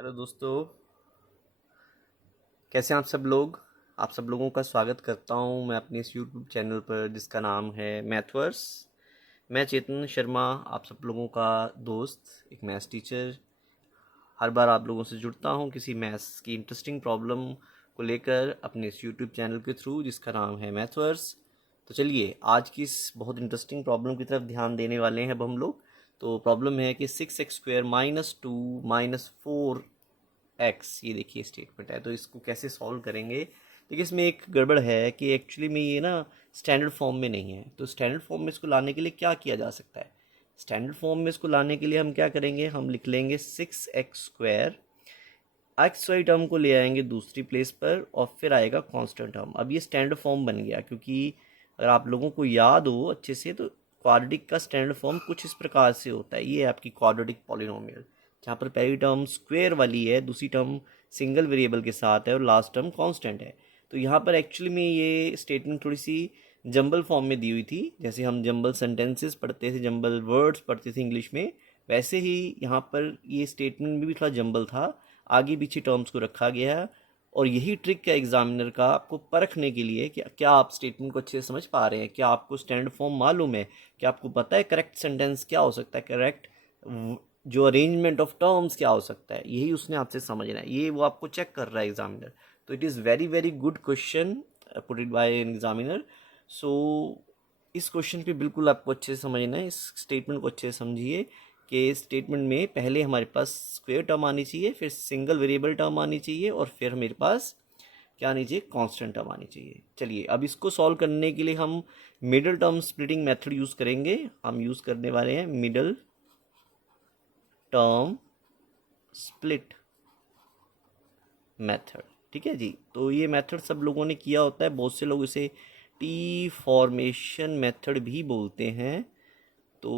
Hello दोस्तों, कैसे हैं आप सब लोग। आप सब लोगों का स्वागत करता हूं मैं अपने इस यूट्यूब चैनल पर जिसका नाम है मैथवर्स। मैं चेतन शर्मा, आप सब लोगों का दोस्त, एक मैथ्स टीचर। हर बार आप लोगों से जुड़ता हूं किसी मैथ्स की इंटरेस्टिंग प्रॉब्लम को लेकर अपने इस यूट्यूब चैनल के थ्रू जिसका नाम है मैथवर्स। तो चलिए आज की इस बहुत इंटरेस्टिंग प्रॉब्लम की तरफ ध्यान देने वाले हैं अब हम लोग। तो प्रॉब्लम है कि 6x² -2 -4 एक्स, ये देखिए स्टेटमेंट है। तो इसको कैसे सॉल्व करेंगे। देखिए इसमें एक गड़बड़ है कि एक्चुअली में ये ना स्टैंडर्ड फॉर्म में नहीं है। तो स्टैंडर्ड फॉर्म में इसको लाने के लिए क्या किया जा सकता है। स्टैंडर्ड फॉर्म में इसको लाने के लिए हम क्या करेंगे, हम लिख लेंगे 6x², एक्स वाई टर्म को ले आएंगे दूसरी प्लेस पर और फिर आएगा कांस्टेंट टर्म। अब ये स्टैंडर्ड फॉर्म बन गया, क्योंकि अगर आप लोगों को याद हो अच्छे से तो क्वाड्रेटिक का स्टैंडर्ड फॉर्म कुछ इस प्रकार से होता है। ये है आपकी क्वाड्रेटिक पॉलिनोमियल, जहाँ पर पहली टर्म स्क्वायर वाली है, दूसरी टर्म सिंगल वेरिएबल के साथ है और लास्ट टर्म कांस्टेंट है। तो यहाँ पर एक्चुअली में ये स्टेटमेंट थोड़ी सी जंबल फॉर्म में दी हुई थी। जैसे हम जंबल सेंटेंसेस पढ़ते थे, जंबल वर्ड्स पढ़ते थे इंग्लिश में, वैसे ही यहाँ पर ये स्टेटमेंट में भी थोड़ा जंबल था। आगे पीछे टर्म्स को रखा गया है और यही ट्रिक है एग्जामिनर का, आपको परखने के लिए कि क्या आप स्टेटमेंट को अच्छे से समझ पा रहे हैं, क्या आपको स्टैंडर्ड फॉर्म मालूम है, क्या आपको पता है करेक्ट सेंटेंस क्या हो सकता है, करेक्ट जो अरेंजमेंट ऑफ टर्म्स क्या हो सकता है। यही उसने आपसे समझना है, ये वो आपको चेक कर रहा है एग्जामिनर। तो it is very very good question put it by an examiner. So इस क्वेश्चन पे बिल्कुल आपको अच्छे से समझना है, इस स्टेटमेंट को अच्छे से समझिए कि स्टेटमेंट में पहले हमारे पास स्क्वायर टर्म आनी चाहिए, फिर सिंगल वेरिएबल टर्म आनी चाहिए और फिर मेरे पास क्या आनी चाहिए, कांस्टेंट टर्म आनी चाहिए। चलिए अब इसको सॉल्व करने के लिए हम middle term splitting method use करेंगे। हम यूज़ करने वाले हैं मिडल टर्म स्प्लिट मेथड। ठीक है जी। तो ये मेथड सब लोगों ने किया होता है, बहुत से लोग इसे टी फॉर्मेशन मेथड भी बोलते हैं। तो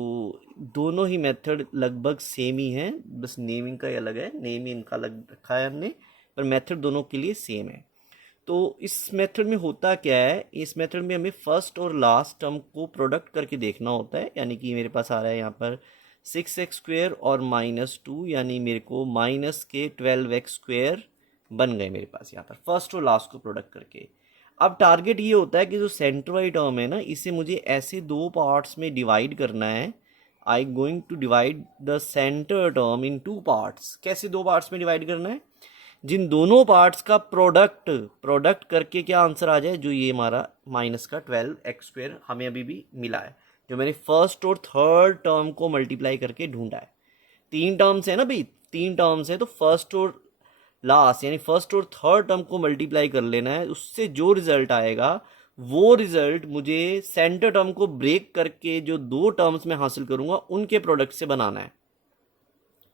दोनों ही मेथड लगभग सेम ही हैं, बस नेमिंग का ही अलग है, नेम ही इनका अलग रखा है हमने, पर मेथड दोनों के लिए सेम है। तो इस मेथड में होता क्या है, इस मेथड में हमें फर्स्ट और लास्ट टर्म को प्रोडक्ट करके देखना होता है। यानी कि मेरे पास आ रहा है यहाँ पर 6x² और -2, यानी मेरे को -12x² बन गए मेरे पास यहाँ पर फर्स्ट और लास्ट को प्रोडक्ट करके। अब टारगेट ये होता है कि जो सेंटर वाली टर्म है ना, इसे मुझे ऐसे दो पार्ट्स में डिवाइड करना है। I going to divide the centre term in two parts. कैसे दो पार्ट्स में डिवाइड करना है, जिन दोनों पार्ट्स का प्रोडक्ट प्रोडक्ट करके क्या आंसर आ जाए, जो ये हमारा माइनस का 12x² हमें अभी भी मिला है, जो मैंने फर्स्ट और थर्ड टर्म को मल्टीप्लाई करके ढूंढा है। तीन टर्म्स है ना भाई, तीन टर्म्स है, तो फर्स्ट और लास्ट यानी फर्स्ट और थर्ड टर्म को मल्टीप्लाई कर लेना है। उससे जो रिजल्ट आएगा वो रिजल्ट मुझे सेंटर टर्म को ब्रेक करके जो दो टर्म्स में हासिल करूंगा उनके प्रोडक्ट से बनाना है।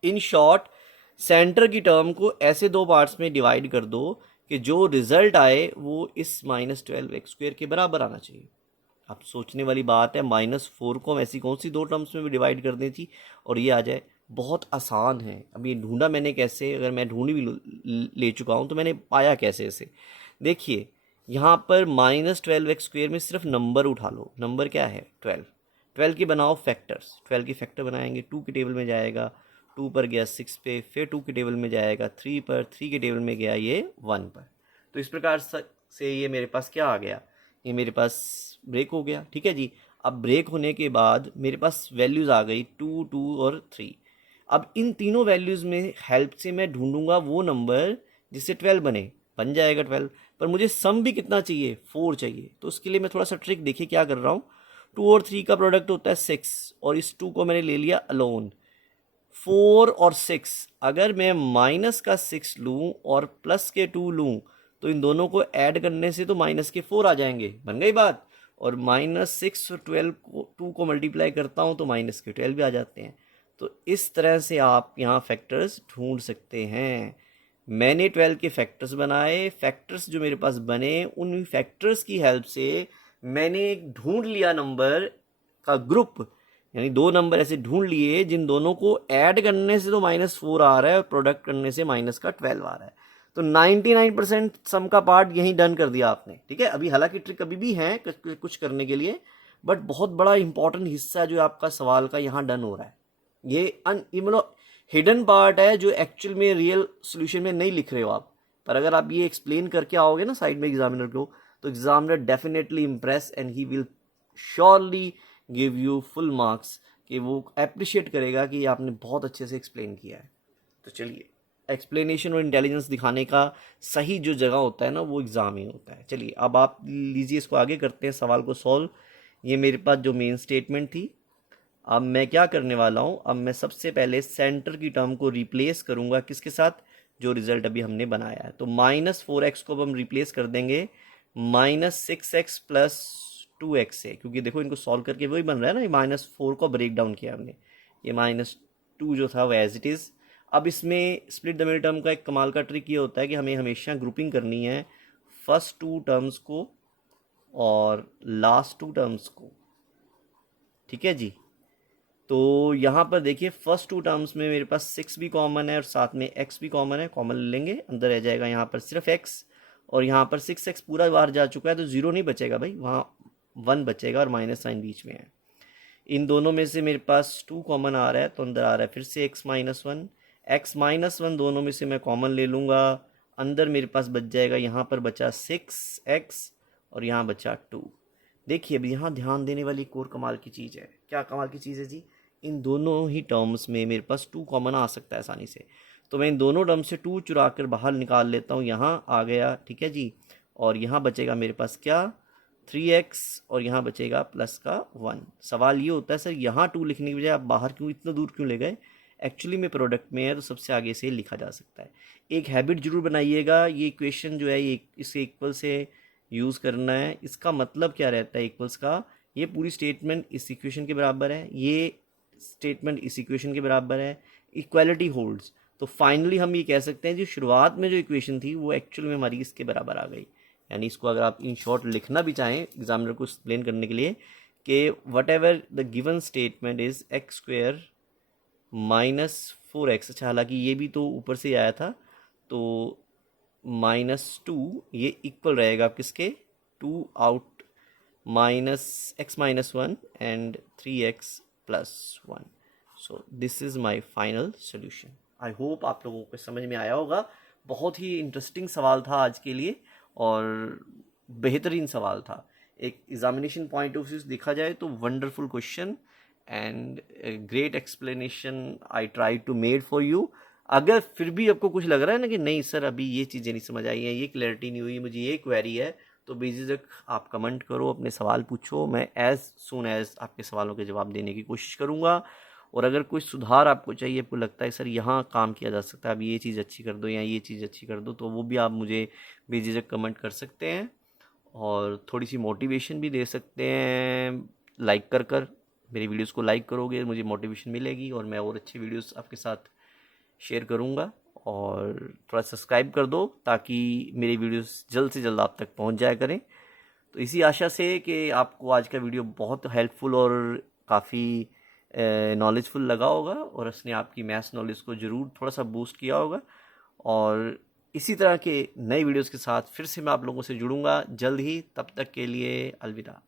इन शॉर्ट, सेंटर की टर्म को ऐसे दो पार्ट्स में डिवाइड कर दो कि जो रिजल्ट आए वो इस -12x² के बराबर आना चाहिए। अब सोचने वाली बात है, -4 को हम ऐसी कौन सी दो टर्म्स में भी डिवाइड कर दी थी और ये आ जाए। बहुत आसान है। अब ये ढूंढा मैंने कैसे, अगर मैं ढूंढ भी ले चुका हूँ तो मैंने पाया कैसे इसे। देखिए यहाँ पर -12x² में सिर्फ नंबर उठा लो। नंबर क्या है, 12। 12 के बनाओ फैक्टर्स, 12 के फैक्टर बनाएंगे, 2 के टेबल में जाएगा, 2 पर गया 6 पे, फिर 2 के टेबल में जाएगा 3 पर, 3 के टेबल में गया ये 1 पर। तो इस प्रकार से ये मेरे पास क्या आ गया, ये मेरे पास ब्रेक हो गया। ठीक है जी। अब ब्रेक होने के बाद मेरे पास वैल्यूज़ आ गई 2, 2 और 3। अब इन तीनों वैल्यूज़ में हेल्प से मैं ढूंढूंगा वो नंबर जिससे 12 बन जाएगा 12। पर मुझे सम भी कितना चाहिए, 4 चाहिए। तो उसके लिए मैं थोड़ा सा ट्रिक देखिए क्या कर रहा हूँ। 2 और 3 का प्रोडक्ट होता है 6 और इस 2 को मैंने ले लिया अलोन। 4 और 6, अगर मैं माइनस का 6 लूँ और प्लस के 2 लूँ तो इन दोनों को ऐड करने से तो माइनस के 4 आ जाएंगे, बन गई बात। और -6 और 12 को 2 को मल्टीप्लाई करता हूँ तो माइनस के 12 भी आ जाते हैं। तो इस तरह से आप यहाँ फैक्टर्स ढूंढ सकते हैं। मैंने 12 के फैक्टर्स बनाए, फैक्टर्स जो मेरे पास बने उन फैक्टर्स की हेल्प से मैंने ढूंढ लिया नंबर का ग्रुप। यानी दो नंबर ऐसे ढूंढ लिए जिन दोनों को ऐड करने से तो -4 आ रहा है और प्रोडक्ट करने से माइनस का 12 आ रहा है। तो 99% सम का पार्ट यहीं डन कर दिया आपने। ठीक है, अभी हालांकि ट्रिक अभी भी है कुछ करने के लिए, बट बहुत बड़ा इंपॉर्टेंट हिस्सा जो आपका सवाल का यहाँ डन हो रहा है। ये मतलब हिडन पार्ट है जो एक्चुअल में रियल सोल्यूशन में नहीं लिख रहे हो आप, पर अगर आप ये एक्सप्लेन करके आओगे ना साइड में एग्जामिनर को, तो examiner definitely impress and he will surely give you full marks, कि वो अप्रिशिएट करेगा कि आपने बहुत अच्छे से एक्सप्लेन किया है। तो चलिए, एक्सप्लेनेशन और इंटेलिजेंस दिखाने का सही जो जगह होता है ना, वो एग्ज़ाम ही होता है। चलिए अब आप लीजिए, इसको आगे करते हैं सवाल को सॉल्व। ये मेरे पास जो मेन स्टेटमेंट थी, अब मैं क्या करने वाला हूँ, अब मैं सबसे पहले सेंटर की टर्म को रिप्लेस करूँगा किसके साथ, जो रिजल्ट अभी हमने बनाया है। तो -4x को अब हम रिप्लेस कर देंगे -6x प्लस 2x से, क्योंकि देखो इनको सॉल्व करके वही बन रहा है ना, ये -4 को ब्रेक डाउन किया हमने, ये -2 जो था वो एज इट इज़। अब इसमें स्प्लिट द मिडिल टर्म का एक कमाल का ट्रिक ये होता है कि हमें हमेशा ग्रुपिंग करनी है फर्स्ट 2 टर्म्स को और लास्ट 2 टर्म्स को, ठीक है जी। तो यहाँ पर देखिए फर्स्ट 2 टर्म्स में मेरे पास 6 भी कॉमन है और साथ में x भी कॉमन है, कॉमन ले लेंगे, अंदर रह जाएगा यहाँ पर सिर्फ x, और यहाँ पर 6x पूरा बाहर जा चुका है तो 0 नहीं बचेगा भाई, वहाँ 1 बचेगा और माइनस साइन बीच में है। इन दोनों में से मेरे पास 2 कॉमन आ रहा है, तो अंदर आ रहा है फिर से x-1 दोनों में से मैं कॉमन ले लूँगा, अंदर मेरे पास बच जाएगा, यहाँ पर बचा 6x और यहाँ बचा 2। देखिए अब यहाँ ध्यान देने वाली एक और कमाल की चीज़ है। क्या कमाल की चीज़ है जी, इन दोनों ही टर्म्स में मेरे पास 2 कॉमन आ सकता है आसानी से, तो मैं इन दोनों टर्म से 2 चुरा कर बाहर निकाल लेता हूँ, यहाँ आ गया, ठीक है जी। और यहाँ बचेगा मेरे पास क्या, 3x, और यहाँ बचेगा प्लस का 1। सवाल ये होता है सर यहाँ 2 लिखने की बजाय आप बाहर क्यों, इतना दूर क्यों ले गए, एक्चुअली में प्रोडक्ट में है तो सबसे आगे से लिखा जा सकता है। एक हैबिट जरूर बनाइएगा, ये इक्वेशन जो है ये इसे इक्वल से यूज़ करना है। इसका मतलब क्या रहता है इक्वल्स का, ये पूरी स्टेटमेंट इस इक्वेशन के बराबर है, ये स्टेटमेंट इस इक्वेशन के बराबर है, इक्वालिटी होल्ड्स। तो फाइनली हम ये कह सकते हैं जो शुरुआत में जो इक्वेशन थी वो एक्चुअल में हमारी इसके बराबर आ गई। यानी इसको अगर आप इन शॉर्ट लिखना भी चाहें एग्जामिनर को एक्सप्लेन करने के लिए कि what ever the given statement is x² -4x, अच्छा हालांकि ये भी तो ऊपर से आया था, तो -2 ये इक्वल रहेगा आप किसके, 2 out -x-1 and 3x + 1। So this is my final solution. I hope आप लोगों को समझ में आया होगा। बहुत ही इंटरेस्टिंग सवाल था आज के लिए और बेहतरीन सवाल था। एक एग्जामिनेशन पॉइंट ऑफ व्यू से देखा जाए तो wonderful question and great explanation I try to made for you. अगर फिर भी आपको कुछ लग रहा है ना कि नहीं सर अभी ये चीज़ें नहीं समझ आई हैं, ये क्लैरिटी नहीं हुई, मुझे ये क्वेरी है, तो बेझिझक आप कमेंट करो, अपने सवाल पूछो, मैं एज सून एज आपके सवालों के जवाब देने की कोशिश करूँगा। और अगर कोई सुधार आपको चाहिए, आपको लगता है सर यहाँ काम किया जा सकता है, अब ये चीज़ अच्छी कर दो या ये चीज़ अच्छी कर दो, तो वो भी आप मुझे बेझिझक कमेंट कर सकते हैं और थोड़ी सी मोटिवेशन भी दे सकते हैं लाइक कर मेरी वीडियोस को लाइक करोगे मुझे मोटिवेशन मिलेगी और मैं और अच्छी वीडियोस आपके साथ शेयर करूँगा। और थोड़ा सब्सक्राइब कर दो ताकि मेरी वीडियोस जल्द से जल्द आप तक पहुँच जाया करें। तो इसी आशा से कि आपको आज का वीडियो बहुत हेल्पफुल और काफ़ी नॉलेजफुल लगा होगा और उसने आपकी मैथ्स नॉलेज को ज़रूर थोड़ा सा बूस्ट किया होगा। और इसी तरह के नए वीडियोस के साथ फिर से मैं आप लोगों से जुड़ूंगा जल्द ही, तब तक के लिए अलविदा।